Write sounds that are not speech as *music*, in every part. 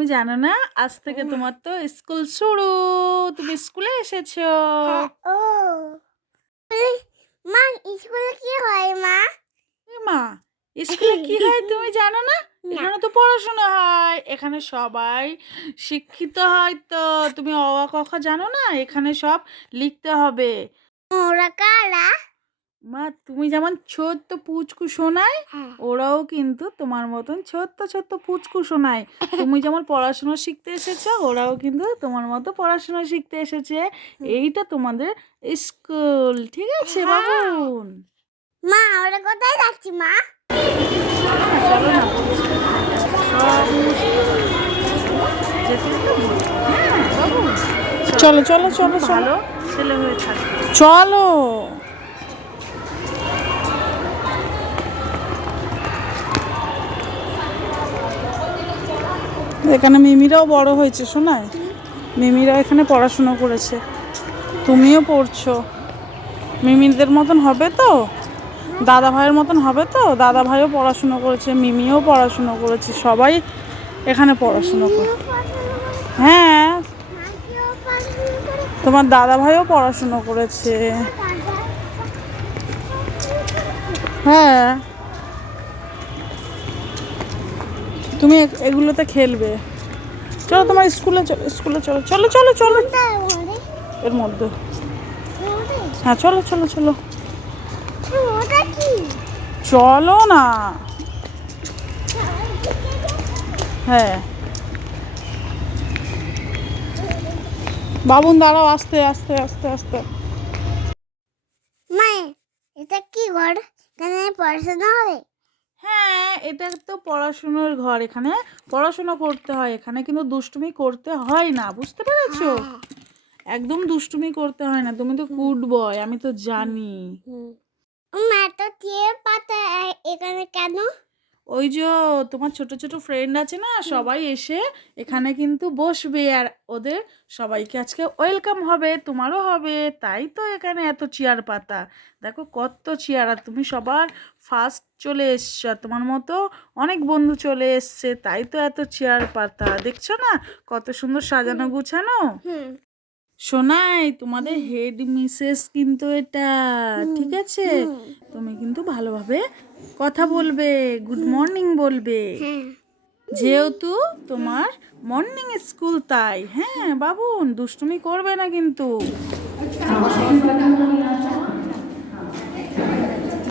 তুমি জানো না আজ থেকে তোমার তো স্কুল শুরু। তুমি স্কুলে এসেছ। হ্যাঁ, ও। মা স্কুলে কি হয় মা? মা স্কুলে কি হয় তুমি *laughs* জানো না? এখানে তো পড়াশোনা হয় এখানে সবাই শিক্ষিত হয় তো। তুমি অ আ ক খ জানো না? এখানে সব লিখতে হবে। ওরা কারা? মা তুমি যেমন ছোট্ট পুচকু শোনায় হ্যাঁ। ওরাও কিন্তু তোমার মতন ছোট্ট ছোট্ট পুচকু শোনায় তুমি যেমন পড়াশোনা শিখতে এসেছ ওরাও কিন্তু তোমার মতো পড়াশোনা শিখতে এসেছে। এইটা তোমাদের স্কুল ঠিক আছে হ্যাঁ। বাবুন? মা ওরা কোথায় যাচ্ছি মা? চলো। হ্যাঁ, চলো চলো চলো চলো। ছেলে হয়ে চলো। এখানে মিমিরাও বড় হয়েছে, শোনায়? মিমিরা এখানে পড়াশুনো করেছে। তুমিও পড়ছো। মিমিদের মতন হবে তো? দাদা ভাইয়ের মতন হবে তো? দাদা ভাইও পড়াশুনো করেছে, মিমিও পড়াশুনো করেছে, সবাই এখানে পড়াশুনো করে হ্যাঁ। তোমার দাদা ভাইও পড়াশুনো করেছে। হ্যাঁ। তুমি এগুলোতে খেলবে। চলো তোমার স্কুলে চলো স্কুলে চলো। চলো চলো চলো। এর মধ্যে। হ্যাঁ চলো চলো চলো। চলো না। হ্যাঁ। বাবুন, দাঁড়াও, আস্তে আস্তে আস্তে আস্তে। মা এটা কি ঘর? এখানে পড়াশোনা হবে? হ্যাঁ এটা তো পড়াশুনোর ঘর এখানে। পড়াশোনা করতে হয় এখানে কিন্তু দুষ্টুমি করতে হয় না বুঝতে পেরেছ? হ্যাঁ। একদম দুষ্টুমি করতে হয় না তুমি তো গুড বয় আমি তো জানি। মা তো চেয়ে পাতা এখানে কেন? ওই যে তোমার ছোট ছোট ফ্রেন্ড আছে না সবাই এসে এখানে কিন্তু বসবে আর ওদের সবাইকে আজকে ওয়েলকাম হবে তোমারও হবে তাই তো এখানে এত চেয়ার পাতা। দেখো কত চেয়ার আর তুমি সবার ফার্স্ট চলে এসছো আর তোমার মতো অনেক বন্ধু চলে এসছে তাই তো এত চেয়ার পাতা। দেখছ না কত সুন্দর সাজানো গুছানো শোনাই তোমাদের হেড মিসেস কিন্তু এটা ঠিক আছে? তুমি কিন্তু ভালোভাবে কথা বলবে গুড মর্নিং বলবে। হ্যাঁ। যেহেতু তোমার মর্নিং স্কুল তাই হ্যাঁ বাবুন দুষ্টুমি করবে না কিন্তু।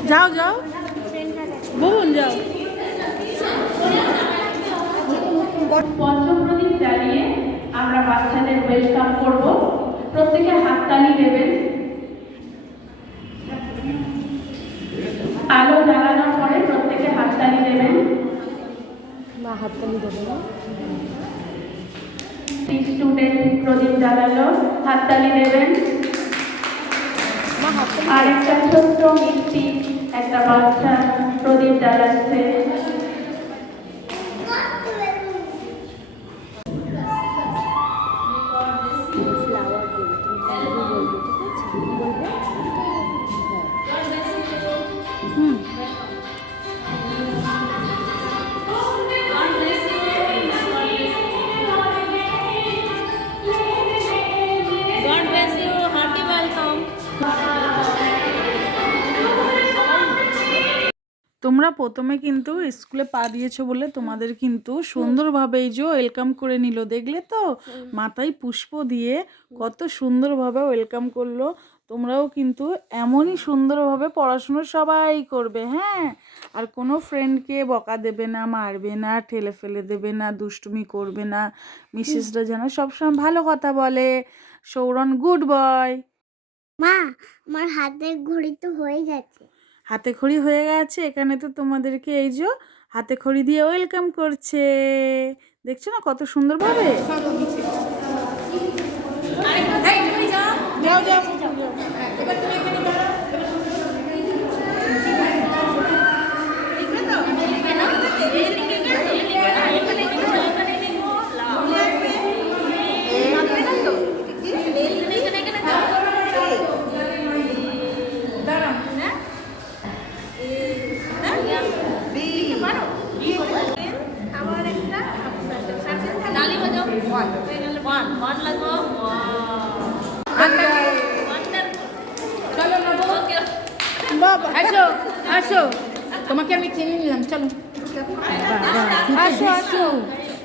যাও যাও। বলুন যাও। পঞ্চপ্রদীপ জ্বালিয়ে আমরা বাচ্চাদের ওয়েলকাম করব। প্রত্যেকে হাততালি দেবেন। আলো জ্বালানোর পরে প্রত্যেকে হাততালি দেবেন। স্টুডেন্ট প্রদীপ জ্বালালো হাততালি দেবেন। আর একটা ছোট্ট মিষ্টি একটা বাচ্চা প্রদীপ জ্বালাচ্ছে। তোমরা প্রথমে কিন্তু স্কুলে পা দিয়েছ বলে তোমাদের কিন্তু সুন্দরভাবে এই যে ওয়েলকাম করে নিল। দেখলে তো? মাথায় পুষ্প দিয়ে কত সুন্দরভাবে ওয়েলকাম করল। তোমরাও কিন্তু এমনই সুন্দরভাবে পড়াশুনো সবাই করবে হ্যাঁ? আর কোনো ফ্রেন্ডকে বকা দেবে না মারবে না ঠেলে ফেলে দেবে না দুষ্টুমি করবে না। মিসেসরা যেন সবসময় ভালো কথা বলে। সৌরন গুড বয় মা আমার হাতের ঘড়ি তো হয়ে গেছে। হাতে খড়ি হয়ে গেছে এখানে তো তোমাদেরকে এই যে হাতে খড়ি দিয়ে ওয়েলকাম করছে। দেখছ না কত সুন্দরভাবে? যাও। যাও। One. One. তোমাকে আমি চিনি নিলাম চলো আসো আসো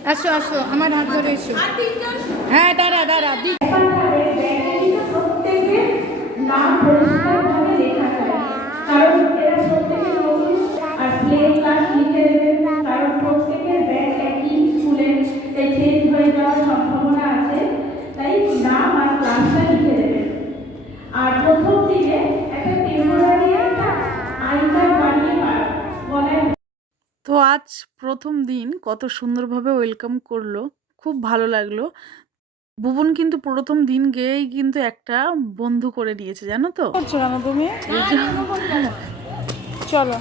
আসো আসো আমার হাত ধরে এসো হ্যাঁ দাঁড়া দাঁড়া দি আজ প্রথম দিন কত সুন্দরভাবে ওয়েলকাম করল খুব ভালো লাগল। ভুবন কিন্তু প্রথম দিন গিয়েই কিন্তু একটা বন্ধু করে নিয়েছে জানো তো? করছ কেন তুমি? চলো।